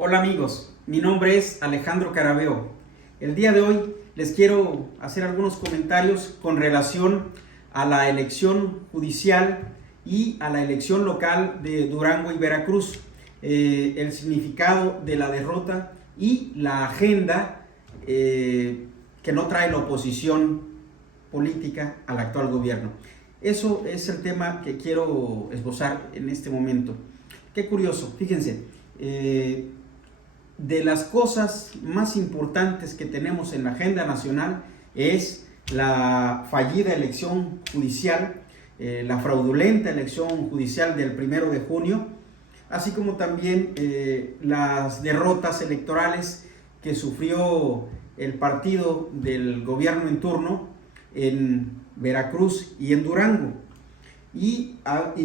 Hola amigos, mi nombre es Alejandro Carabeo. El día de hoy les quiero hacer algunos comentarios con relación a la elección judicial y a la elección local de Durango y Veracruz, el significado de la derrota y la agenda que no trae la oposición política al actual gobierno. Eso es el tema que quiero esbozar en este momento. Qué curioso, fíjense. De las cosas más importantes que tenemos en la agenda nacional es la fallida elección judicial, la fraudulenta elección judicial del 1 de junio, así como también las derrotas electorales que sufrió el partido del gobierno en turno en Veracruz y en Durango. Y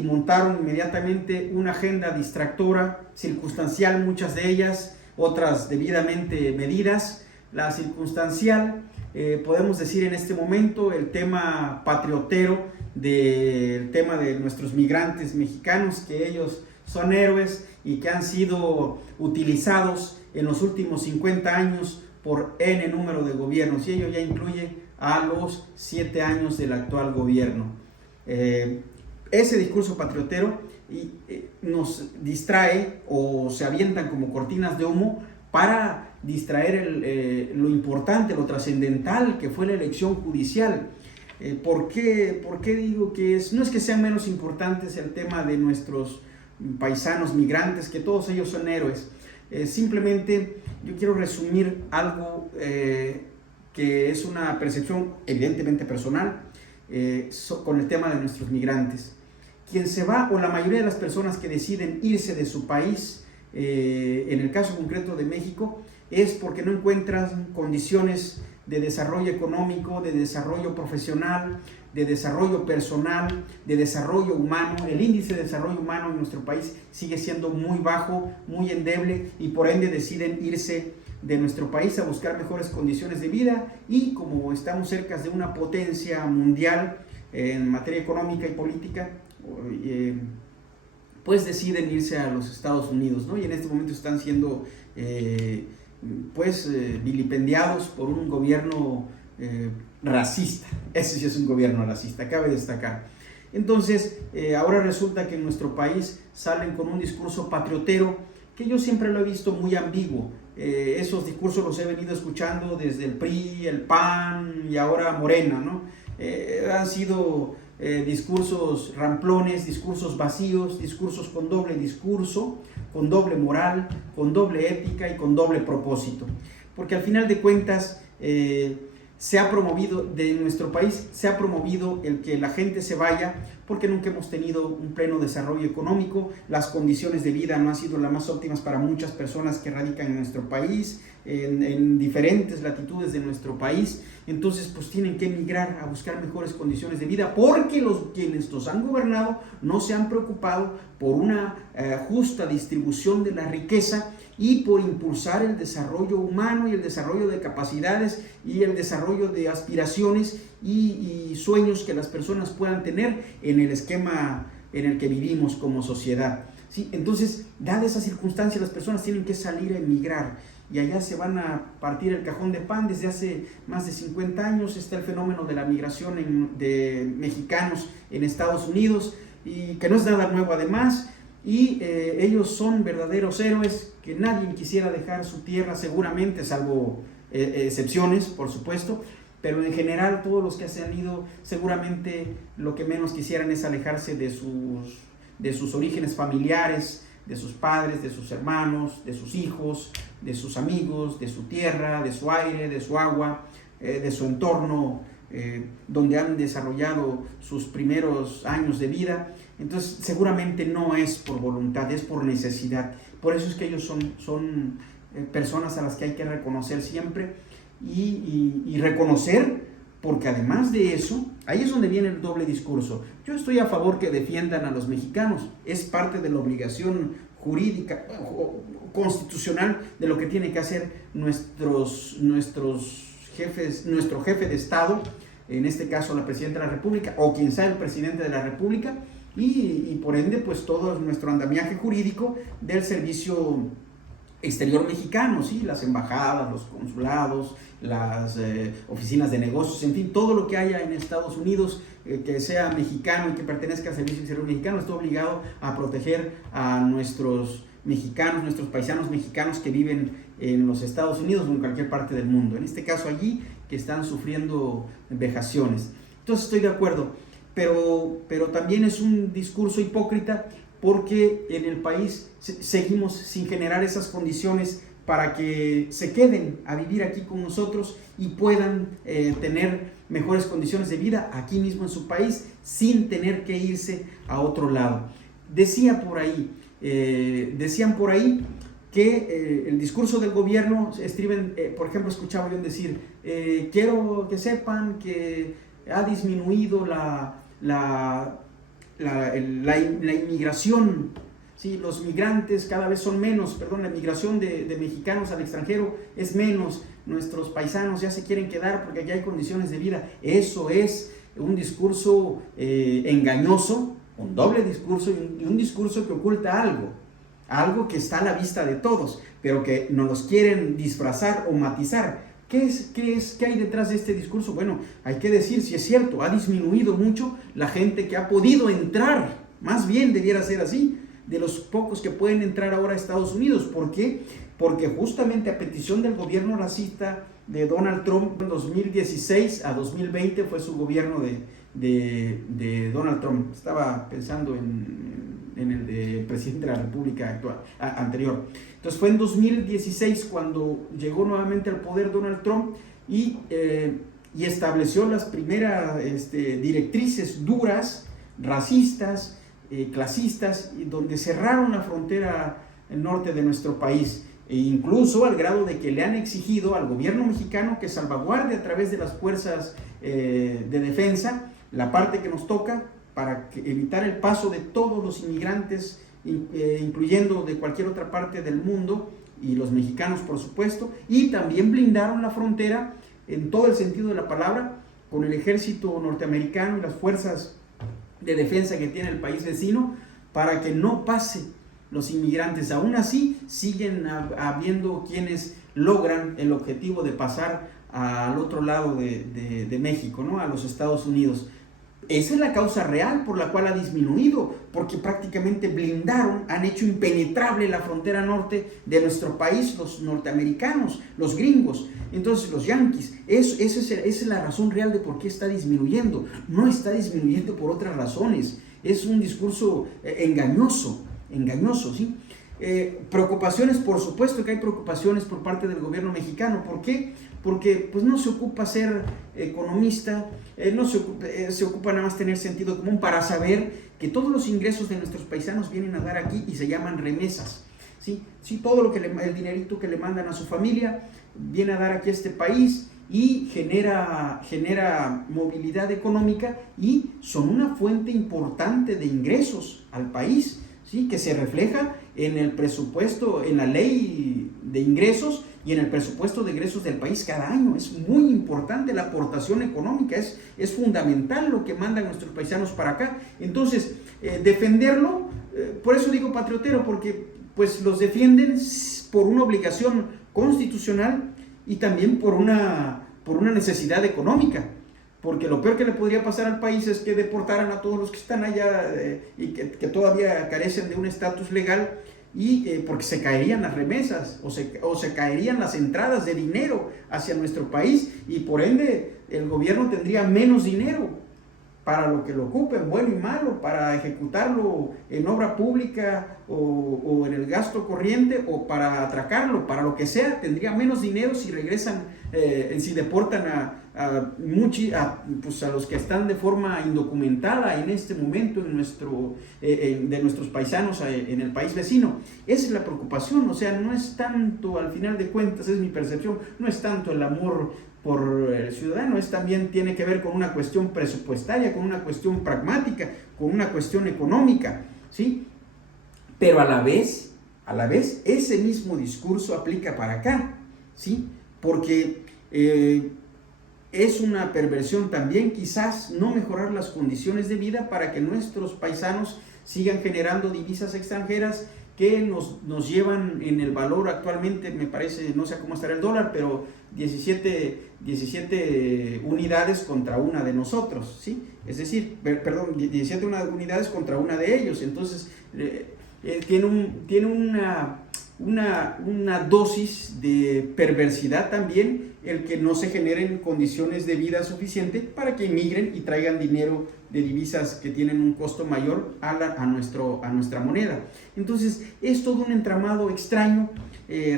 montaron inmediatamente una agenda distractora, circunstancial, muchas de ellas, otras debidamente medidas. La circunstancial, podemos decir en este momento, el tema patriotero, el tema de nuestros migrantes mexicanos, que ellos son héroes y que han sido utilizados en los últimos 50 años por N número de gobiernos, y ello ya incluye a los 7 años del actual gobierno. Ese discurso patriotero nos distrae o se avientan como cortinas de humo para distraer lo importante, lo trascendental que fue la elección judicial. ¿Por qué digo que no es que sean menos importantes el tema de nuestros paisanos migrantes, que todos ellos son héroes? Simplemente yo quiero resumir algo que es una percepción evidentemente personal con el tema de nuestros migrantes. Quien se va, o la mayoría de las personas que deciden irse de su país, en el caso concreto de México, es porque no encuentran condiciones de desarrollo económico, de desarrollo profesional, de desarrollo personal, de desarrollo humano. El índice de desarrollo humano en nuestro país sigue siendo muy bajo, muy endeble, y por ende deciden irse de nuestro país a buscar mejores condiciones de vida. Y como estamos cerca de una potencia mundial en materia económica y política, pues deciden irse a los Estados Unidos, ¿no? Y en este momento están siendo vilipendiados por un gobierno racista. Ese sí es un gobierno racista, cabe destacar. Entonces, ahora resulta que en nuestro país salen con un discurso patriotero que yo siempre lo he visto muy ambiguo. Esos discursos los he venido escuchando desde el PRI, el PAN y ahora Morena, ¿no? Han sido discursos ramplones, discursos vacíos, discursos con doble discurso, con doble moral, con doble ética y con doble propósito. Porque al final de cuentas se ha promovido, de nuestro país, se ha promovido el que la gente se vaya porque nunca hemos tenido un pleno desarrollo económico. Las condiciones de vida no han sido las más óptimas para muchas personas que radican en nuestro país, en diferentes latitudes de nuestro país. Entonces pues tienen que emigrar a buscar mejores condiciones de vida, porque quienes los han gobernado no se han preocupado por una justa distribución de la riqueza y por impulsar el desarrollo humano y el desarrollo de capacidades y el desarrollo de aspiraciones y sueños que las personas puedan tener en el esquema en el que vivimos como sociedad. ¿Sí? Entonces, dada esa circunstancia, las personas tienen que salir a emigrar y allá se van a partir el cajón de pan. Desde hace más de 50 años está el fenómeno de la migración de mexicanos en Estados Unidos, y que no es nada nuevo además, y ellos son verdaderos héroes que nadie quisiera dejar su tierra seguramente, salvo excepciones, por supuesto, pero en general todos los que se han ido seguramente lo que menos quisieran es alejarse de sus orígenes familiares, de sus padres, de sus hermanos, de sus hijos, de sus amigos, de su tierra, de su aire, de su agua, de su entorno, donde han desarrollado sus primeros años de vida. Entonces seguramente no es por voluntad, es por necesidad. Por eso es que ellos son personas a las que hay que reconocer siempre y reconocer, porque además de eso, ahí es donde viene el doble discurso. Yo estoy a favor que defiendan a los mexicanos, es parte de la obligación jurídica o constitucional de lo que tiene que hacer nuestro jefe de Estado, en este caso la Presidenta de la República o quien sea el Presidente de la República, y por ende pues todo nuestro andamiaje jurídico del servicio exterior mexicano, ¿sí? Las embajadas, los consulados, las oficinas de negocios, en fin, todo lo que haya en Estados Unidos que sea mexicano y que pertenezca al Servicio Exterior Mexicano está obligado a proteger a nuestros mexicanos, nuestros paisanos mexicanos que viven en los Estados Unidos o en cualquier parte del mundo, en este caso allí, que están sufriendo vejaciones. Entonces estoy de acuerdo, pero también es un discurso hipócrita porque en el país seguimos sin generar esas condiciones para que se queden a vivir aquí con nosotros y puedan tener mejores condiciones de vida aquí mismo en su país sin tener que irse a otro lado. Decían por ahí que el discurso del gobierno estriben, por ejemplo, escuchaba yo decir, quiero que sepan que ha disminuido la inmigración, ¿sí? Los migrantes cada vez son menos, la migración de mexicanos al extranjero es menos, nuestros paisanos ya se quieren quedar porque aquí hay condiciones de vida. Eso es un discurso engañoso, un doble discurso y un discurso que oculta algo que está a la vista de todos, pero que nos los quieren disfrazar o matizar. ¿Qué hay detrás de este discurso? Bueno, hay que decir, si es cierto, ha disminuido mucho la gente que ha podido entrar, más bien debiera ser así, de los pocos que pueden entrar ahora a Estados Unidos. ¿Por qué? Porque justamente a petición del gobierno racista de Donald Trump, en 2016 a 2020 fue su gobierno de Donald Trump. Estaba pensando en el de presidente de la República anterior. Entonces fue en 2016 cuando llegó nuevamente al poder Donald Trump y estableció las primeras directrices duras, racistas, clasistas, donde cerraron la frontera norte de nuestro país, e incluso al grado de que le han exigido al gobierno mexicano que salvaguarde a través de las fuerzas de defensa la parte que nos toca para evitar el paso de todos los inmigrantes, incluyendo de cualquier otra parte del mundo, y los mexicanos por supuesto, y también blindaron la frontera en todo el sentido de la palabra, con el ejército norteamericano y las fuerzas de defensa que tiene el país vecino, para que no pase los inmigrantes. Aún así, siguen habiendo quienes logran el objetivo de pasar al otro lado de México, ¿no? A los Estados Unidos. Esa es la causa real por la cual ha disminuido, porque prácticamente blindaron, han hecho impenetrable la frontera norte de nuestro país, los norteamericanos, los gringos, entonces los yanquis. Esa es la razón real de por qué está disminuyendo. No está disminuyendo por otras razones. Es un discurso engañoso, ¿sí? Preocupaciones, por supuesto que hay preocupaciones por parte del gobierno mexicano. ¿Por qué? Porque pues no se ocupa ser economista, se ocupa nada más tener sentido común para saber que todos los ingresos de nuestros paisanos vienen a dar aquí y se llaman remesas, ¿sí? Sí, todo el dinerito que le mandan a su familia viene a dar aquí a este país y genera movilidad económica y son una fuente importante de ingresos al país, ¿sí? Que se refleja en el presupuesto, en la ley de ingresos y en el presupuesto de egresos del país cada año. Es muy importante la aportación económica, es fundamental lo que mandan nuestros paisanos para acá. Entonces, defenderlo, por eso digo patriotero, porque pues los defienden por una obligación constitucional y también por una necesidad económica. Porque lo peor que le podría pasar al país es que deportaran a todos los que están allá y que todavía carecen de un estatus legal, y porque se caerían las remesas o se caerían las entradas de dinero hacia nuestro país, y por ende el gobierno tendría menos dinero para lo que lo ocupen, bueno y malo, para ejecutarlo en obra pública o en el gasto corriente o para atracarlo, para lo que sea, tendría menos dinero si regresan, si deportan pues a los que están de forma indocumentada en este momento de nuestros paisanos en el país vecino. Esa es la preocupación, o sea, no es tanto, al final de cuentas, es mi percepción, no es tanto el amor por el ciudadano, también tiene que ver con una cuestión presupuestaria, con una cuestión pragmática, con una cuestión económica, ¿sí? Pero a la vez, ese mismo discurso aplica para acá, ¿sí? Porque es una perversión también, quizás, no mejorar las condiciones de vida para que nuestros paisanos sigan generando divisas extranjeras que nos llevan en el valor actualmente, me parece, no sé cómo estará el dólar, pero 17 unidades contra una de nosotros, ¿sí? Es decir, perdón, 17 unidades contra una de ellos. Entonces, tiene una dosis de perversidad también el que no se generen condiciones de vida suficiente para que emigren y traigan dinero de divisas que tienen un costo mayor a nuestra moneda. Entonces es todo un entramado extraño,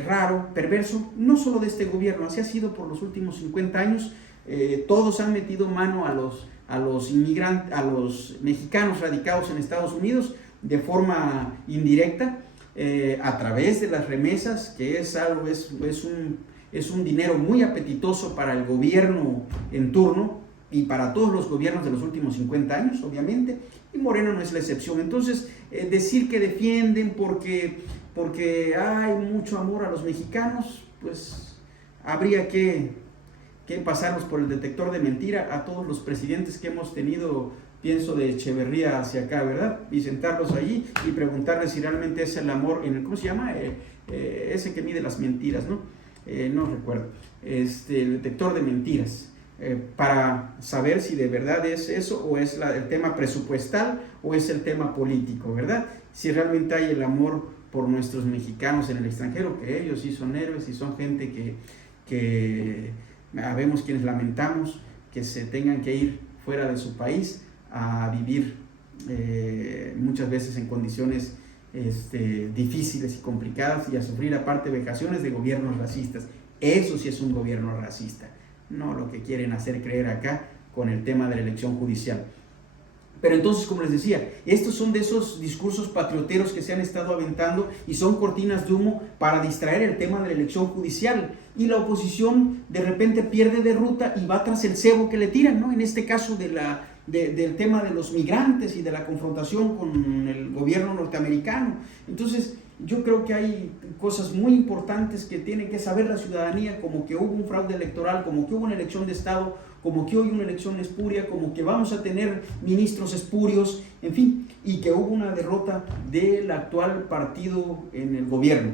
raro, perverso, no solo de este gobierno, así ha sido por los últimos 50 años. Todos han metido mano a los inmigrantes, a los mexicanos radicados en Estados Unidos de forma indirecta, a través de las remesas, que es un dinero muy apetitoso para el gobierno en turno y para todos los gobiernos de los últimos 50 años, obviamente, y Morena no es la excepción. Entonces, decir que defienden porque hay mucho amor a los mexicanos, pues habría que pasarnos por el detector de mentira a todos los presidentes que hemos tenido, pienso de Echeverría hacia acá, ¿verdad? Y sentarlos allí y preguntarles si realmente es el amor, ¿cómo se llama? Ese que mide las mentiras, ¿no? No recuerdo, el detector de mentiras, para saber si de verdad es eso o es el tema presupuestal o es el tema político, ¿verdad? Si realmente hay el amor por nuestros mexicanos en el extranjero, que ellos sí son héroes y son gente que habemos quienes lamentamos que se tengan que ir fuera de su país a vivir muchas veces en condiciones difíciles y complicadas y a sufrir aparte vejaciones de gobiernos racistas. Eso sí es un gobierno racista, no lo que quieren hacer creer acá con el tema de la elección judicial. Pero entonces, como les decía, estos son de esos discursos patrioteros que se han estado aventando y son cortinas de humo para distraer el tema de la elección judicial, y la oposición de repente pierde de ruta y va tras el cebo que le tiran, ¿no? En este caso del tema de los migrantes y de la confrontación con el gobierno norteamericano. Entonces yo creo que hay cosas muy importantes que tiene que saber la ciudadanía, como que hubo un fraude electoral, como que hubo una elección de Estado, como que hoy una elección espuria, como que vamos a tener ministros espurios, en fin, y que hubo una derrota del actual partido en el gobierno.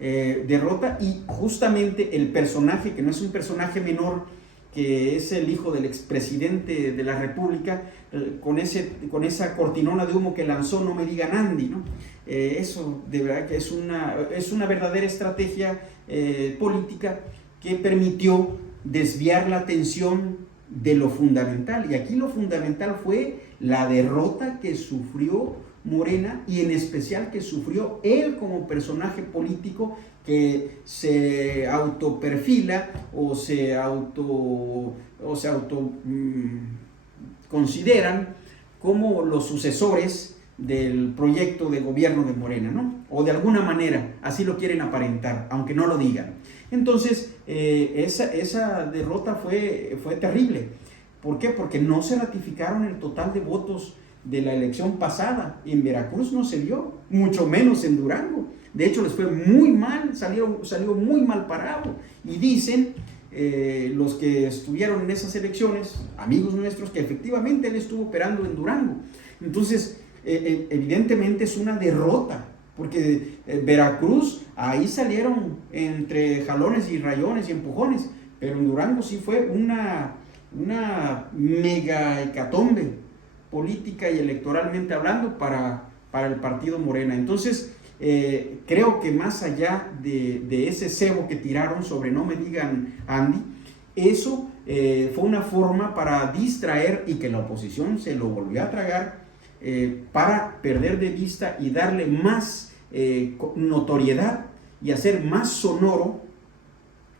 Derrota, y justamente el personaje, que no es un personaje menor, que es el hijo del expresidente de la República, con esa cortinona de humo que lanzó, no me digan Andy, ¿no? Eso de verdad que es una verdadera estrategia política que permitió desviar la atención de lo fundamental, y aquí lo fundamental fue la derrota que sufrió Morena, y en especial que sufrió él como personaje político que se autoperfila o se consideran como los sucesores del proyecto de gobierno de Morena, ¿no? O de alguna manera así lo quieren aparentar, aunque no lo digan. Entonces esa derrota fue terrible. ¿Por qué? Porque no se ratificaron el total de votos de la elección pasada. En Veracruz no se dio, mucho menos en Durango. De hecho, les fue muy mal, salió muy mal parado. Y dicen los que estuvieron en esas elecciones, amigos nuestros, que efectivamente él estuvo operando en Durango. Entonces, evidentemente es una derrota, porque Veracruz, ahí salieron entre jalones y rayones y empujones, pero en Durango sí fue una mega hecatombe política y electoralmente hablando para el partido Morena. Entonces, creo que más allá de ese cebo que tiraron sobre no me digan Andy, eso fue una forma para distraer y que la oposición se lo volvió a tragar, para perder de vista y darle más notoriedad y hacer más sonoro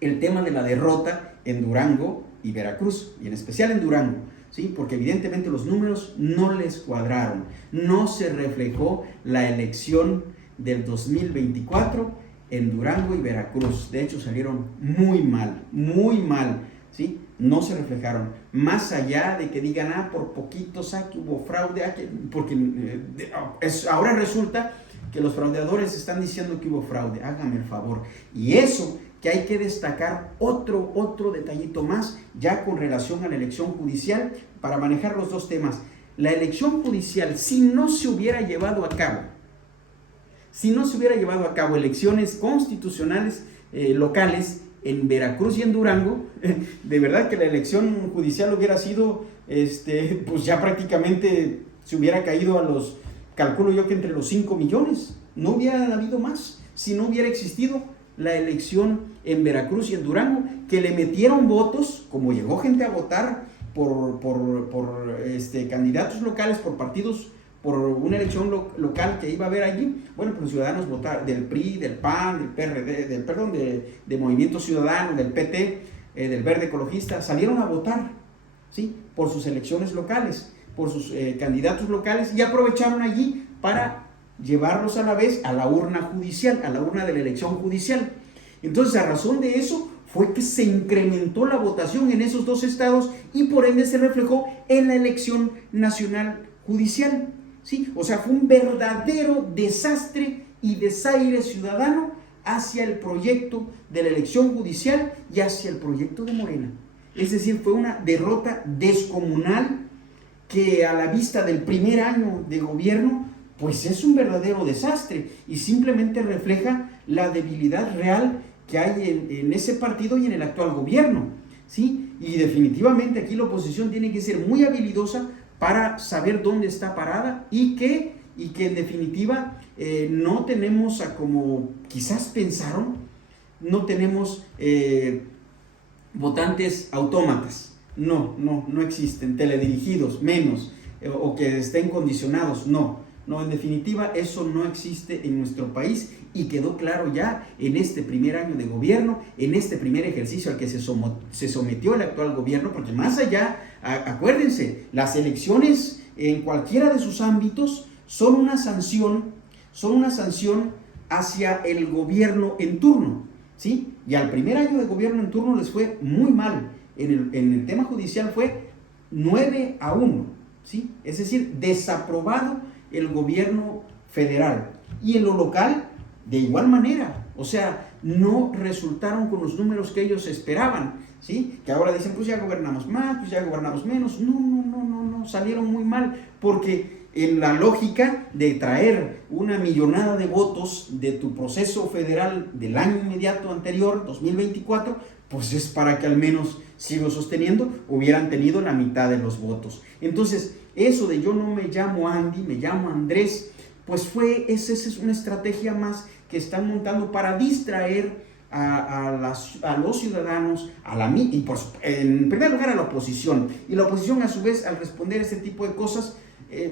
el tema de la derrota en Durango y Veracruz, y en especial en Durango, ¿sí? Porque evidentemente los números no les cuadraron, no se reflejó la elección del 2024 en Durango y Veracruz. De hecho salieron muy mal, ¿sí? No se reflejaron, más allá de que digan, por poquitos, que hubo fraude, porque ahora resulta que los fraudeadores están diciendo que hubo fraude. Hágame el favor. Y eso que hay que destacar, otro detallito más, ya con relación a la elección judicial, para manejar los dos temas. La elección judicial, si no se hubiera llevado a cabo, si no se hubiera llevado a cabo elecciones constitucionales locales en Veracruz y en Durango, de verdad que la elección judicial hubiera sido, pues ya prácticamente se hubiera caído a los, calculo yo que entre los 5 millones, no hubiera habido más, si no hubiera existido la elección en Veracruz y en Durango, que le metieron votos, como llegó gente a votar por candidatos locales, por partidos, por una elección local que iba a haber allí. Bueno, pues los ciudadanos votaron del PRI, del PAN, del PRD, de Movimiento Ciudadano, del PT, del Verde Ecologista, salieron a votar, ¿sí?, por sus elecciones locales, por sus candidatos locales, y aprovecharon allí para llevarlos a la vez a la urna judicial, a la urna de la elección judicial. Entonces, a razón de eso, fue que se incrementó la votación en esos dos estados y por ende se reflejó en la elección nacional judicial, ¿sí? O sea, fue un verdadero desastre y desaire ciudadano hacia el proyecto de la elección judicial y hacia el proyecto de Morena. Es decir, fue una derrota descomunal que a la vista del primer año de gobierno, pues es un verdadero desastre y simplemente refleja la debilidad real que hay en ese partido y en el actual gobierno, ¿sí? Y definitivamente aquí la oposición tiene que ser muy habilidosa para saber dónde está parada y que en definitiva no tenemos, como quizás pensaron, no tenemos votantes autómatas, no existen, teledirigidos, menos, o que estén condicionados, no, en definitiva eso no existe en nuestro país y quedó claro ya en este primer año de gobierno, en este primer ejercicio al que se sometió el actual gobierno, porque más allá, acuérdense, las elecciones en cualquiera de sus ámbitos son una sanción hacia el gobierno en turno, ¿sí? Y al primer año de gobierno en turno les fue muy mal, en el tema judicial fue 9-1, ¿sí? Es decir, desaprobado el gobierno federal, y en lo local de igual manera, o sea, no resultaron con los números que ellos esperaban, ¿sí? Que ahora dicen, pues ya gobernamos más, pues ya gobernamos menos. No, salieron muy mal, porque en la lógica de traer una millonada de votos de tu proceso federal del año inmediato anterior, 2024, pues es para que al menos, sigo sosteniendo, hubieran tenido la mitad de los votos. Entonces, eso de yo no me llamo Andy, me llamo Andrés, pues esa es una estrategia más que están montando para distraer a los ciudadanos, y en primer lugar a la oposición. Y la oposición, a su vez, al responder este tipo de cosas,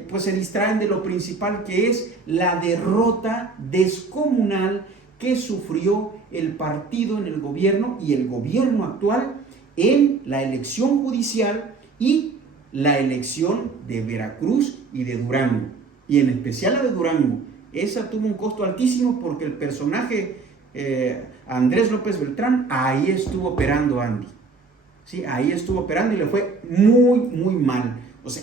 pues se distraen de lo principal, que es la derrota descomunal que sufrió el partido en el gobierno y el gobierno actual en la elección judicial y la elección de Veracruz y de Durango, y en especial la de Durango. Esa tuvo un costo altísimo porque el personaje Andrés López Beltrán, ahí estuvo operando Andy, ¿sí? Ahí estuvo operando y le fue muy mal, o sea,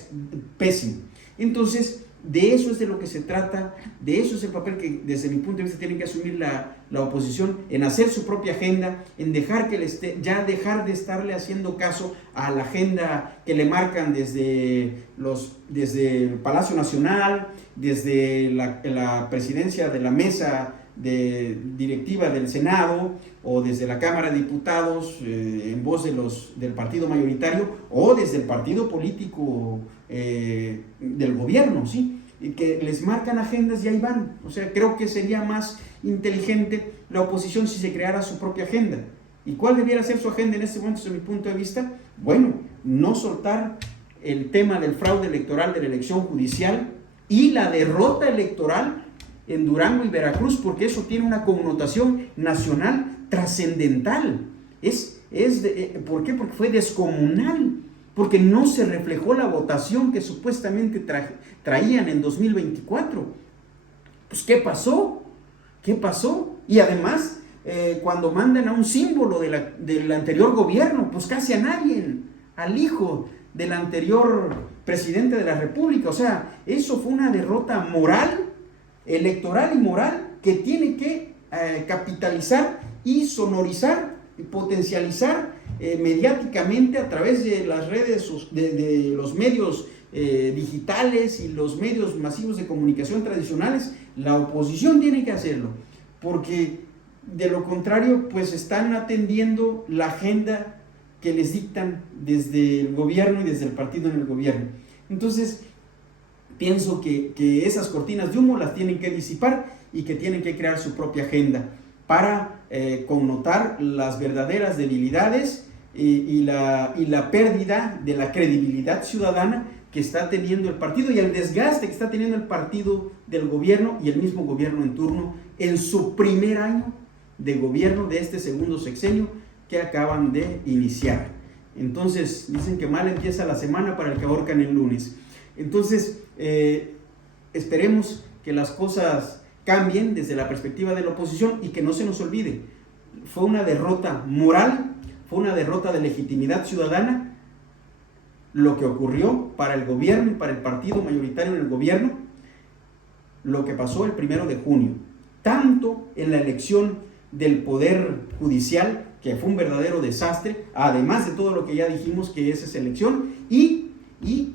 pésimo. Entonces, de eso es de lo que se trata, de eso es el papel que desde mi punto de vista tiene que asumir la oposición, en hacer su propia agenda, en dejar dejar de estarle haciendo caso a la agenda que le marcan desde el Palacio Nacional, desde la presidencia de la mesa directiva del Senado, o desde la Cámara de Diputados, en voz del partido mayoritario, o desde el partido político del gobierno, ¿sí? Y que les marcan agendas y ahí van. O sea, creo que sería más inteligente la oposición si se creara su propia agenda. ¿Y cuál debiera ser su agenda en este momento, desde mi punto de vista? Bueno, no soltar el tema del fraude electoral de la elección judicial y la derrota electoral en Durango y Veracruz, porque eso tiene una connotación nacional trascendental. ¿Por qué? Porque fue descomunal, porque no se reflejó la votación que supuestamente traían en 2024. Pues, ¿qué pasó? Y además, cuando mandan a un símbolo del anterior gobierno, pues casi a nadie, al hijo del anterior presidente de la República. O sea, eso fue una derrota moral, electoral y moral, que tiene que capitalizar y sonorizar y potencializar mediáticamente a través de las redes, de los medios digitales y los medios masivos de comunicación tradicionales, la oposición tiene que hacerlo, porque de lo contrario, pues están atendiendo la agenda que les dictan desde el gobierno y desde el partido en el gobierno. Entonces, pienso que esas cortinas de humo las tienen que disipar y que tienen que crear su propia agenda para connotar las verdaderas debilidades y la pérdida de la credibilidad ciudadana que está teniendo el partido y el desgaste que está teniendo el partido del gobierno y el mismo gobierno en turno en su primer año de gobierno de este segundo sexenio que acaban de iniciar. Entonces, dicen que mal empieza la semana para el que ahorcan el lunes. Entonces, esperemos que las cosas cambien desde la perspectiva de la oposición y que no se nos olvide, fue una derrota moral, fue una derrota de legitimidad ciudadana lo que ocurrió para el gobierno y para el partido mayoritario en el gobierno, lo que pasó el 1 de junio, tanto en la elección del Poder Judicial, que fue un verdadero desastre, además de todo lo que ya dijimos que es esa elección, y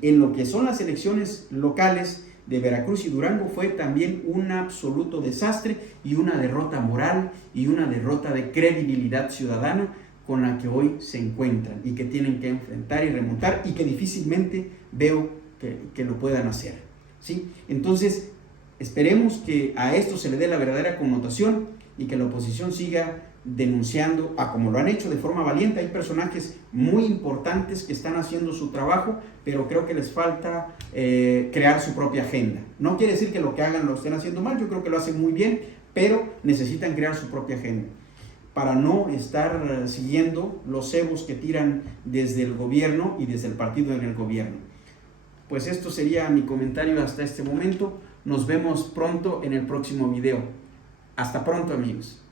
en lo que son las elecciones locales de Veracruz y Durango, fue también un absoluto desastre y una derrota moral y una derrota de credibilidad ciudadana con la que hoy se encuentran y que tienen que enfrentar y remontar y que difícilmente veo que lo puedan hacer, ¿sí? Entonces, esperemos que a esto se le dé la verdadera connotación y que la oposición siga denunciando, como lo han hecho de forma valiente. Hay personajes muy importantes que están haciendo su trabajo, pero creo que les falta crear su propia agenda. No quiere decir que lo que hagan lo estén haciendo mal, yo creo que lo hacen muy bien, pero necesitan crear su propia agenda para no estar siguiendo los cebos que tiran desde el gobierno y desde el partido en el gobierno. Pues esto sería mi comentario hasta este momento. Nos vemos pronto en el próximo video. Hasta pronto, amigos.